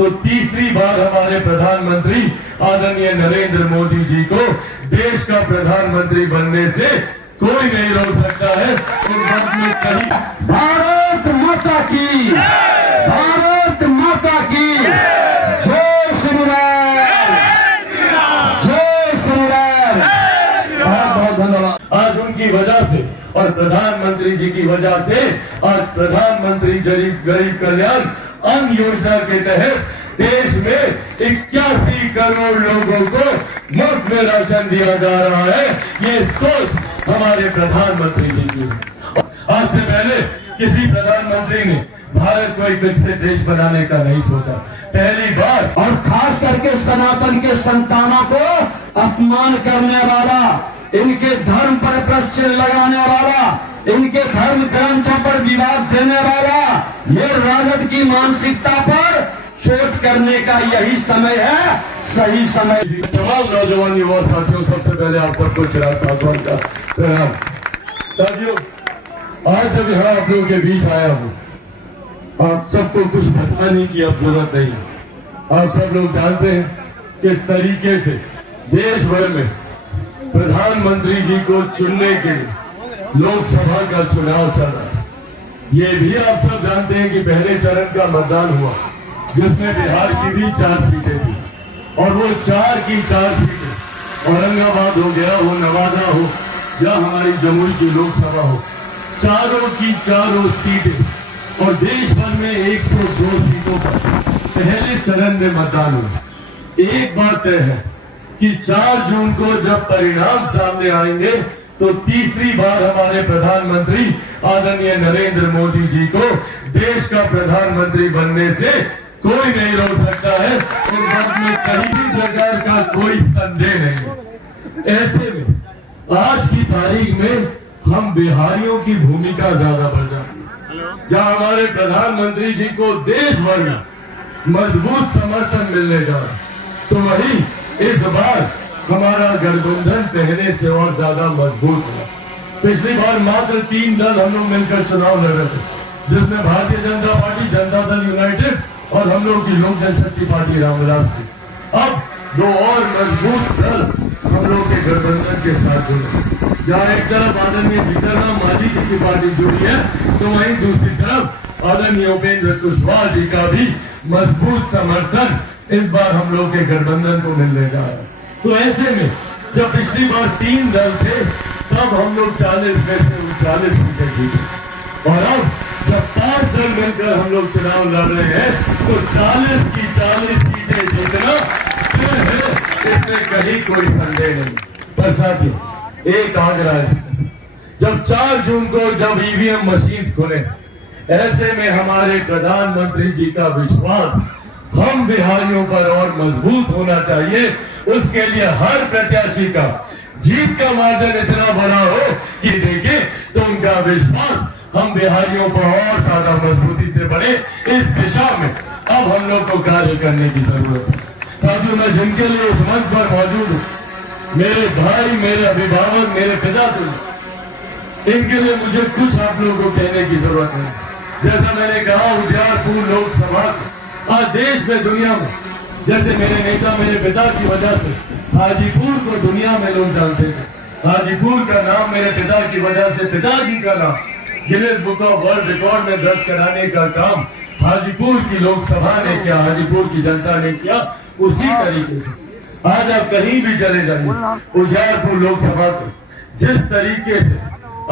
तो तीसरी बार हमारे प्रधानमंत्री आदरणीय नरेंद्र मोदी जी को देश का प्रधानमंत्री बनने से कोई नहीं रोक सकता है। इस वक्त में कहीं भारत माता की, भारत माता की जय श्री राम, जय श्री राम। बहुत बहुत धन्यवाद। आज उनकी वजह से और प्रधानमंत्री जी की वजह से आज प्रधानमंत्री गरीब कल्याण अन्न योजना के तहत देश में 81 करोड़ लोगों को मुफ्त में राशन दिया जा रहा है। ये सोच हमारे प्रधानमंत्री जी की है। आज से पहले किसी प्रधानमंत्री ने भारत को एक विकसित देश बनाने का नहीं सोचा। पहली बार और खास करके सनातन के संतानों को अपमान करने वाला, इनके धर्म पर प्रश्न लगाने वाला, इनके धर्म ग्रंथों पर विवाद देने वाला, ये राजद की मानसिकता पर चोट करने का यही समय है, सही समय। तमाम नौजवान युवा साथियों, सबसे पहले आप सबको चिराग पासवान का प्रणाम। साथियों, आज जब यहाँ आप लोगों के बीच आया हूँ, आप सबको कुछ बताने की अब जरूरत नहीं है। आप सब लोग जानते हैं किस तरीके से देश भर में प्रधानमंत्री जी को चुनने के लिए लोकसभा का चुनाव चल रहा है। ये भी आप सब जानते हैं कि पहले चरण का मतदान हुआ, जिसमें बिहार की भी 4 सीटें थी, और वो 4 की 4 सीटें औरंगाबाद हो गया, वो नवादा हो या हमारी जमुई की लोकसभा हो, चारों की चारों सीटें और देश भर में 102 सीटों पर पहले चरण में मतदान हुआ। एक बात तय है कि 4 जून को जब परिणाम सामने आएंगे तो तीसरी बार हमारे प्रधानमंत्री आदरणीय नरेंद्र मोदी जी को देश का प्रधानमंत्री बनने से कोई नहीं रोक सकता है। इस बात में कहीं भी प्रकार का कोई संदेह नहीं। ऐसे में आज की तारीख में हम बिहारियों की भूमिका ज्यादा बढ़ जाती है। जहां हमारे प्रधानमंत्री जी को देश भर में मजबूत समर्थन मिलने जा रहा, तो वही इस बार हमारा गठबंधन पहले से और ज्यादा मजबूत हुआ। पिछली बार मात्र 3 दल हम लोग मिलकर चुनाव लड़ रहे थे, जिसमें भारतीय जनता पार्टी, जनता दल यूनाइटेड और हम लोग की लोक जनशक्ति पार्टी रामविलास थी। अब 2 और मजबूत दल हम लोग के गठबंधन के साथ जुड़े। जहाँ एक तरफ आदरणीय जीतनराम मांझी जी की पार्टी जुड़ी है, तो वहीं दूसरी तरफ आदरणीय उपेंद्र कुशवाहा जी का भी मजबूत समर्थन इस बार हम लोग के गठबंधन को मिलने जा रहा है। तो ऐसे में जब पिछली बार 3 दल थे, तब हम लोग 40 में से 40 सीटें जीते, और अब जब 5 दल मिलकर हम लोग चुनाव लड़ रहे हैं, तो 40 की 40 सीटें जीतना है, इसमें कहीं कोई संदेह नहीं। पर साथियों, एक आग्रह है, जब 4 जून को जब ईवीएम मशीन खुले, ऐसे में हमारे प्रधानमंत्री जी का विश्वास हम बिहारियों पर और मजबूत होना चाहिए। उसके लिए हर प्रत्याशी का जीत का मार्जिन इतना बड़ा हो कि देखे तो उनका विश्वास हम बिहारियों पर और ज्यादा मजबूती से बढ़े। इस दिशा में अब हम लोग को कार्य करने की जरूरत है। साथियों, मैं जिनके लिए इस मंच पर मौजूद हूँ, मेरे भाई, मेरे अभिभावक, मेरे पिता, इनके लिए मुझे कुछ आप लोगों को कहने की जरूरत नहीं। जैसा मैंने कहा, उजियारपुर लोकसभा आज देश में, दुनिया में, जैसे मेरे नेता, मेरे पिता की वजह से हाजीपुर को दुनिया में लोग जानते थे। हाजीपुर का नाम मेरे पिता की वजह से, पिताजी का नाम Guinness book of world record में दर्ज कराने का काम हाजीपुर की लोकसभा ने किया, हाजीपुर की जनता ने किया। उसी तरीके से आज आप कहीं भी चले जाइए, उजियारपुर लोकसभा को जिस तरीके से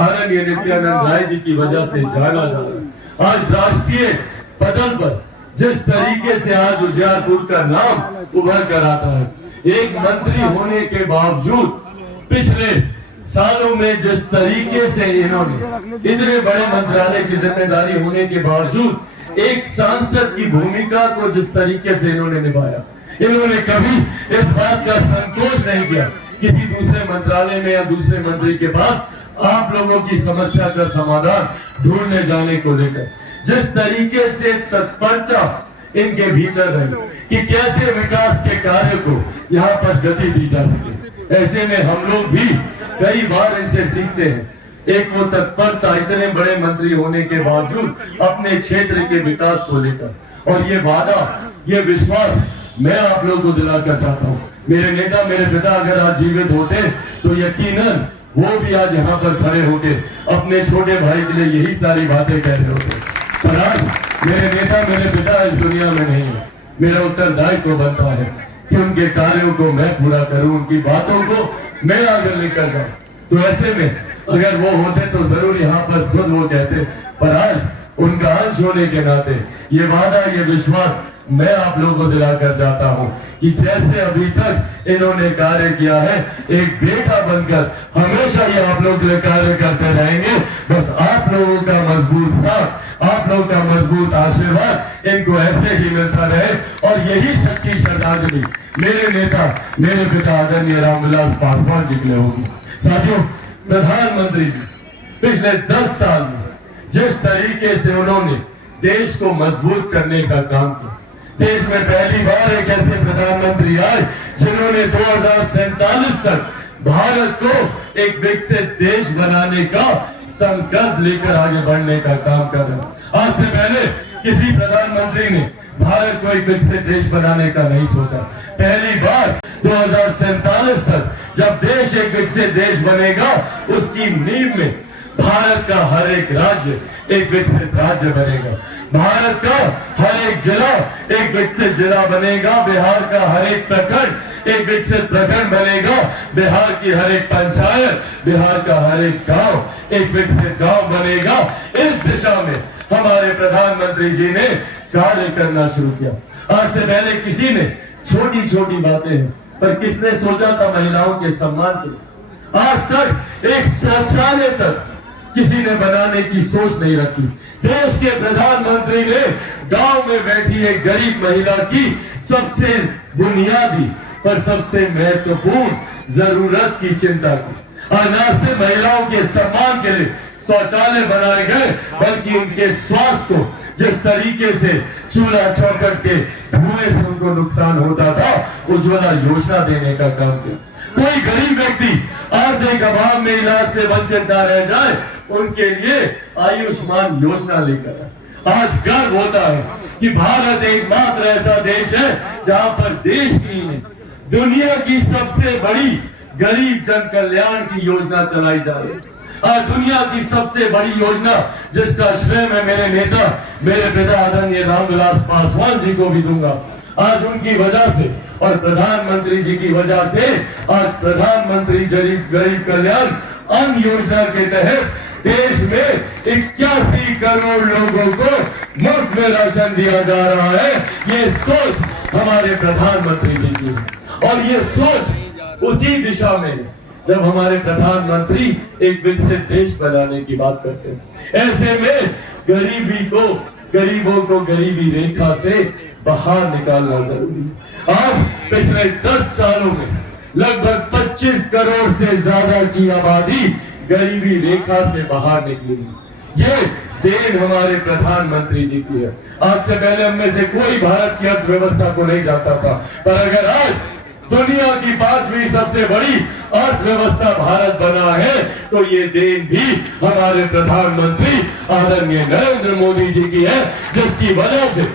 आदरणीय नित्यानंद राय जी की वजह से जाना जा रहा है, आज राष्ट्रीय पटल पर जिस तरीके से आज उजियारपुर का नाम उभर कर आता है, एक मंत्री होने के बावजूद पिछले सालों में जिस तरीके से इन्होंने इतने बड़े मंत्रालय की जिम्मेदारी होने के बावजूद एक सांसद की भूमिका को जिस तरीके से इन्होंने निभाया, इन्होंने कभी इस बात का संकोच नहीं किया किसी दूसरे मंत्रालय में या दूसरे मंत्री के पास आप लोगों की समस्या का समाधान ढूंढने जाने को लेकर। जिस तरीके से तत्परता इनके भीतर रही कि कैसे विकास के कार्य को यहाँ पर गति दी जा सके, ऐसे में हम लोग भी कई बार इनसे सीखते हैं। एक वो तत्परता इतने बड़े मंत्री होने के बावजूद अपने क्षेत्र के विकास को लेकर, और ये वादा, ये विश्वास मैं आप लोगों को दिलाकर चाहता हूँ। मेरे नेता, मेरे पिता अगर आज जीवित होते तो यकीनन वो भी आज यहाँ पर खड़े होके अपने छोटे भाई के लिए यही सारी बातें कह रहे होते। पर आज मेरे नेता, मेरे पिता इस दुनिया में नहीं है। मेरा उत्तरदायित्व बनता है कि उनके कार्यों को मैं पूरा करूं, उनकी बातों को मैं आगे लेकर जाऊं। तो ऐसे में अगर वो होते तो जरूर यहाँ पर खुद वो कहते, पर आज उनका अंश होने के नाते ये वादा, ये विश्वास मैं आप लोगों को दिलाकर जाता हूं कि जैसे अभी तक इन्होंने कार्य किया है, एक बेटा बनकर हमेशा ये आप लोग के लिए कार्य करते रहेंगे। बस आप लोगों का मजबूत साथ, आप लोगों का मजबूत आशीर्वाद इनको ऐसे ही मिलता रहे और यही सच्ची श्रद्धांजलि मेरे नेता, मेरे पिता आदरणीय रामविलास पासवान जी के लिए होगी। साथियों, प्रधानमंत्री जी पिछले 10 साल में जिस तरीके से उन्होंने देश को मजबूत करने का काम किया, देश में पहली बार एक ऐसे प्रधानमंत्री आए जिन्होंने 2047 तक भारत को एक विकसित देश बनाने का संकल्प लेकर आगे बढ़ने का काम कर रहे हैं। आज से पहले किसी प्रधानमंत्री ने भारत को एक विकसित देश बनाने का नहीं सोचा। पहली बार 2047 तक जब देश एक विकसित देश बनेगा, उसकी नींव में भारत का हर एक राज्य एक विकसित राज्य बनेगा, भारत का हर एक जिला एक विकसित जिला बनेगा, बिहार का हर एक प्रखंड एक विकसित प्रखंड बनेगा, बिहार की हर एक पंचायत, बिहार का हर एक गांव एक विकसित गांव बनेगा। इस दिशा में हमारे प्रधानमंत्री जी ने कार्य करना शुरू किया। आज से पहले किसी ने छोटी छोटी बातें हैं, पर किसने सोचा था महिलाओं के सम्मान के लिए? आज तक एक शौचालय तक किसी ने बनाने की सोच नहीं रखी। देश के प्रधानमंत्री ने गांव में बैठी एक गरीब महिला की सबसे बुनियादी पर सबसे महत्वपूर्ण जरूरत की चिंता की। और न सिर्फ महिलाओं के सम्मान के लिए शौचालय बनाए गए, बल्कि उनके स्वास्थ्य को जिस तरीके से चूल्हा चौखट के धुएं से उनको नुकसान होता था, उज्ज्वला योजना देने का काम किया। कोई गरीब व्यक्ति आर्थिक अभाव में इलाज से वंचित न रह जाए, उनके लिए आयुष्मान योजना लेकर आए। आज गर्व होता है कि भारत एकमात्र ऐसा देश है जहां पर देश की नहीं, दुनिया की सबसे बड़ी गरीब जन कल्याण की योजना चलाई जा रही है। आज दुनिया की सबसे बड़ी योजना जिसका श्रेय मैं मेरे नेता, मेरे पिता आदरणीय रामविलास पासवान जी को भी दूंगा। आज उनकी वजह से और प्रधानमंत्री जी की वजह से आज प्रधानमंत्री गरीब कल्याण अन्न योजना के तहत देश में 81 करोड़ लोगों को मुफ्त में राशन दिया जा रहा है। ये सोच हमारे प्रधानमंत्री जी की है और ये सोच उसी दिशा में है जब हमारे प्रधानमंत्री एक विकसित देश बनाने की बात करते हैं। ऐसे में गरीबों को गरीबी रेखा से बाहर निकालना जरूरी है। आज पिछले 10 सालों में लगभग 25 करोड़ से ज्यादा की आबादी गरीबी रेखा से बाहर निकली। ये देन हमारे प्रधानमंत्री जी की है। आज से पहले हम में से कोई भारत की अर्थव्यवस्था को नहीं जानता था, पर अगर आज दुनिया की 5वीं सबसे बड़ी अर्थव्यवस्था भारत बना है, तो ये देन भी हमारे प्रधानमंत्री आदरणीय नरेंद्र मोदी जी की है, जिसकी वजह से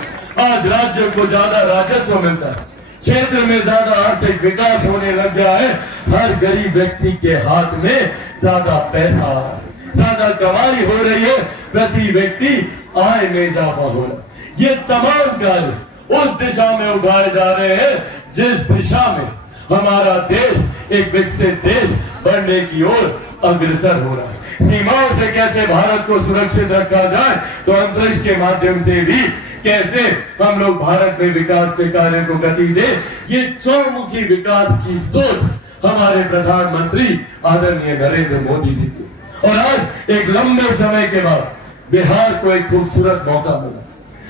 आज राज्य को ज्यादा राजस्व मिलता है, क्षेत्र में ज्यादा आर्थिक विकास होने लग गया है, हर गरीब व्यक्ति के हाथ में ज्यादा पैसा आ रहा है, ज्यादा कमाई हो रही है, प्रति व्यक्ति आय में इजाफा हो रहा है। ये तमाम कार्य उस दिशा में उठाए जा रहे हैं जिस दिशा में हमारा देश एक विकसित देश बनने की ओर अग्रसर हो रहा है। सीमाओं से कैसे भारत को सुरक्षित रखा जाए, तो अंतरिक्ष के माध्यम से भी कैसे हम लोग भारत में विकास के कार्य को गति दे, ये चौमुखी विकास की सोच हमारे प्रधानमंत्री आदरणीय नरेंद्र मोदी जी की। और आज एक लंबे समय के बाद बिहार को एक खूबसूरत मौका मिला।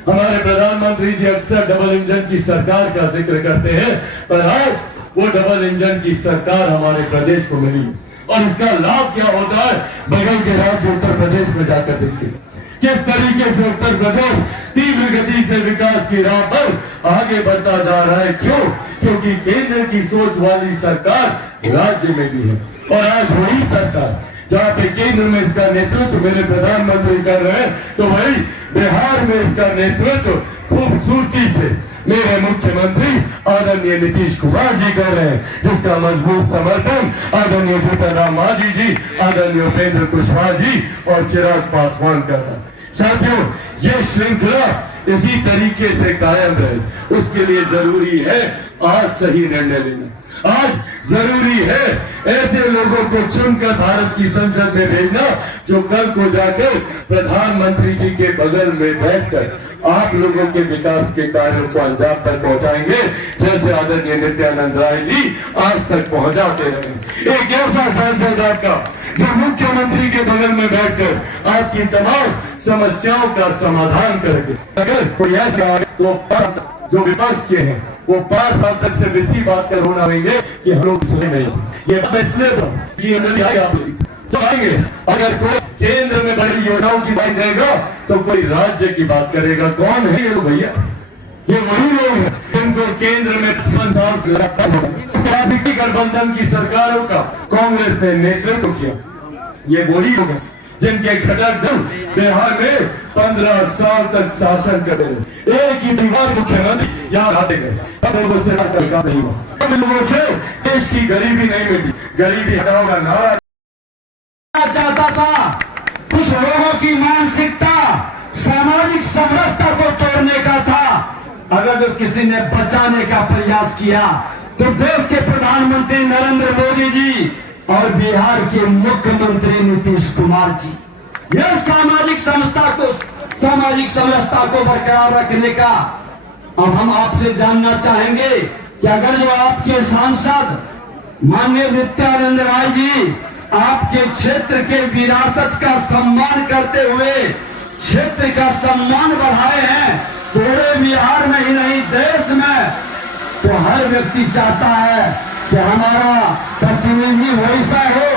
हमारे प्रधानमंत्री जी अक्सर डबल इंजन की सरकार का जिक्र करते हैं, पर आज वो डबल इंजन की सरकार हमारे प्रदेश को मिली और इसका लाभ क्या होता है, बगल के राज्य उत्तर प्रदेश में जाकर देखिए किस तरीके से उत्तर प्रदेश तीव्र गति से विकास की राह पर आगे बढ़ता जा रहा है। क्यों? क्योंकि केंद्र की सोच वाली सरकार राज्य में भी है और आज वही सरकार जहाँ पे केंद्र में इसका नेतृत्व मेरे प्रधानमंत्री कर रहे हैं, तो वही बिहार में इसका नेतृत्व खूबसूरती से मेरे मुख्यमंत्री आदरणीय नीतीश कुमार जी कर रहे हैं, जिसका मजबूत समर्थन आदरणीय जीतन राम मांझी जी, आदरणीय उपेंद्र कुशवाहा जी और चिराग पासवान कर रहे हैं। साथियों, ये श्रृंखला इसी तरीके से कायम रहे, उसके लिए जरूरी है आज सही निर्णय लेना। आज जरूरी है ऐसे लोगों को चुनकर भारत की संसद में भेजना जो कल को जाकर प्रधानमंत्री जी के बगल में बैठकर आप लोगों के विकास के कार्यों को अंजाम तक पहुंचाएंगे, जैसे आदरणीय नित्यानंद राय जी आज तक पहुंचाते रहे। एक ऐसा सांसद आपका जो मुख्यमंत्री के बगल में बैठकर आपकी तमाम समस्याओं का समाधान करेंगे। अगर कोई ऐसा तो जो विपक्ष के हैं वो 5 साल तक से इसी बात कर होना होंगे कि हम लोग सुने नहीं, ये इसलिए आप आएंगे। अगर कोई केंद्र में बड़ी योजनाओं की बात करेगा तो कोई राज्य की बात करेगा। कौन है ये लोग भैया? ये वही लोग हैं जिनको केंद्र में 55 साल गठबंधन की सरकारों का कांग्रेस ने नेतृत्व किया। ये वही लोग हैं जिनके घटक दल बिहार में 15 साल तक शासन कर रहे। एक ही बिहार मुख्यमंत्री यहाँ आते गए, अब लोगों से विकास नहीं हुआ, अब लोगों से देश की गरीबी नहीं मिली। गरीबी हटाओ का नारा चाहता था। कुछ लोगों की मानसिकता सामाजिक समरसता को तोड़ने का था। अगर जो किसी ने बचाने का प्रयास किया तो देश के प्रधानमंत्री नरेंद्र मोदी जी और बिहार के मुख्यमंत्री नीतीश कुमार जी, यह सामाजिक समरसता को बरकरार रखने का। अब हम आपसे जानना चाहेंगे कि अगर जो आपके सांसद माननीय नित्यानंद राय जी आपके क्षेत्र के विरासत का सम्मान करते हुए क्षेत्र का सम्मान बढ़ाए हैं पूरे बिहार में ही नहीं देश में, तो हर व्यक्ति चाहता है कि हमारा प्रतिनिधि वैसा हो।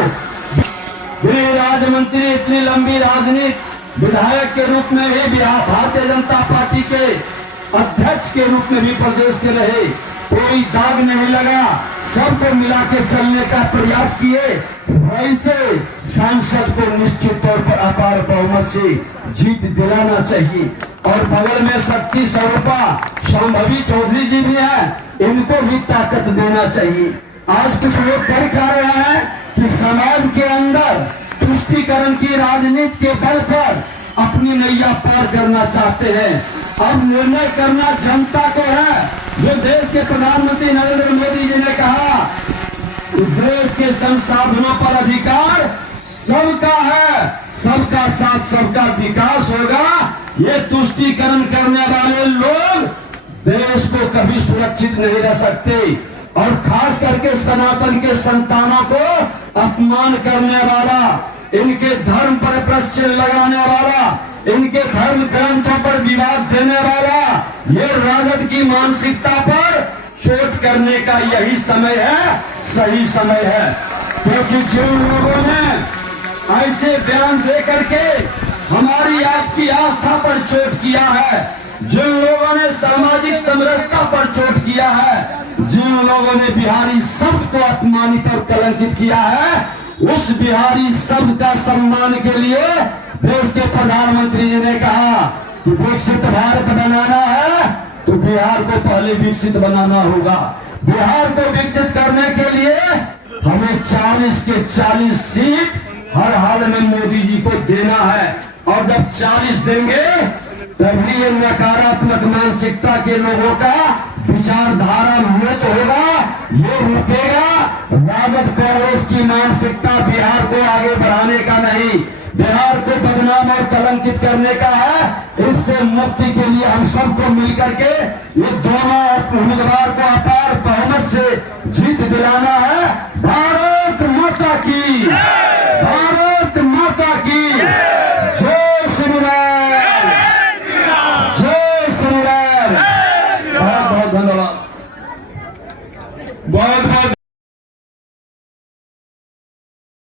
गृह राज्य मंत्री इतनी लंबी राजनीति विधायक के रूप में भी बिहार भारतीय जनता पार्टी के अध्यक्ष के रूप में भी प्रदेश के रहे, कोई दाग नहीं लगा, सबको मिला के चलने का प्रयास किए। वैसे सांसद को निश्चित तौर पर अपार बहुमत से जीत दिलाना चाहिए। और बगल में शक्ति स्वरूपा शांभवी चौधरी जी भी हैं, इनको भी ताकत देना चाहिए। आज कुछ लोग कह रहे हैं कि समाज के अंदर तुष्टीकरण की राजनीति के बल पर अपनी नैया पार करना चाहते हैं। अब निर्णय करना जनता को है। जो देश के प्रधानमंत्री नरेंद्र मोदी जी ने कहा देश के संसाधनों पर अधिकार सबका है, सबका साथ सबका विकास होगा। ये तुष्टीकरण करने वाले लोग देश को कभी सुरक्षित नहीं रह सकते। और खास करके सनातन के संतानों को अपमान करने वाला, इनके धर्म पर प्रश्न लगाने वाला, इनके धर्म ग्रंथों पर विवाद देने वाला, ये राजद की मानसिकता पर चोट करने का यही समय है, सही समय है। क्योंकि जिन लोगों ने ऐसे बयान दे करके हमारी आपकी आस्था पर चोट किया है, जिन लोगों ने सामाजिक समरसता पर चोट किया है, जिन लोगों ने बिहारी शब्द को अपमानित और कलंकित किया है, उस बिहारी शब्द का सम्मान के लिए देश के प्रधानमंत्री जी ने कहा कि विकसित भारत बनाना है तो बिहार को पहले विकसित बनाना होगा। बिहार को विकसित करने के लिए हमें 40 के 40 सीट हर हाल में मोदी जी को देना है। और जब 40 देंगे तभी ये नकारात्मक मानसिकता के लोगों का विचारधारा मत होगा, ये रुकेगा। राजद कांग्रेस की मानसिकता बिहार को आगे बढ़ाने का नहीं, बिहार को बदनाम और कलंकित करने का है। इससे मुक्ति के लिए हम सबको मिलकर के ये दोनों उम्मीदवार को अपार बहुमत से जीत दिलाना है। भारत माता की